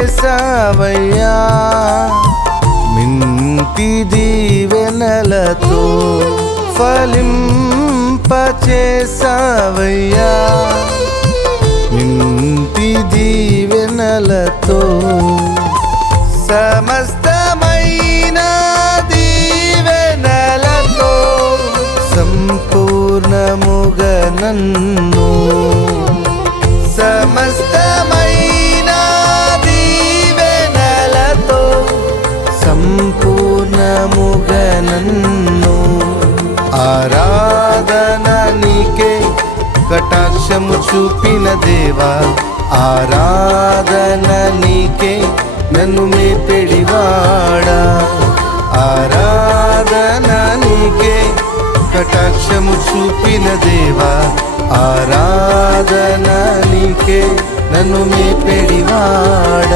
ఫలింపచేసావయ్యా మింటి దీవెనలతో ఫలింపచేసావయ్యా మింటి దీవెనలతో సమస్తమైన దీవెనలతో సంపూర్ణముగా నన్ను సమస్తమైన దీవెనలతో సంపూర్ణముగా నన్ను ఆరాధన నీకే కటాక్షము చూపిన దేవా ఆరాధన నీకే నన్ను మేపెడివాడా ఆరాధన నీకే కటాక్షము చూపిన దేవా ఆరాధన నీకే నన్ను మేపెడివాడా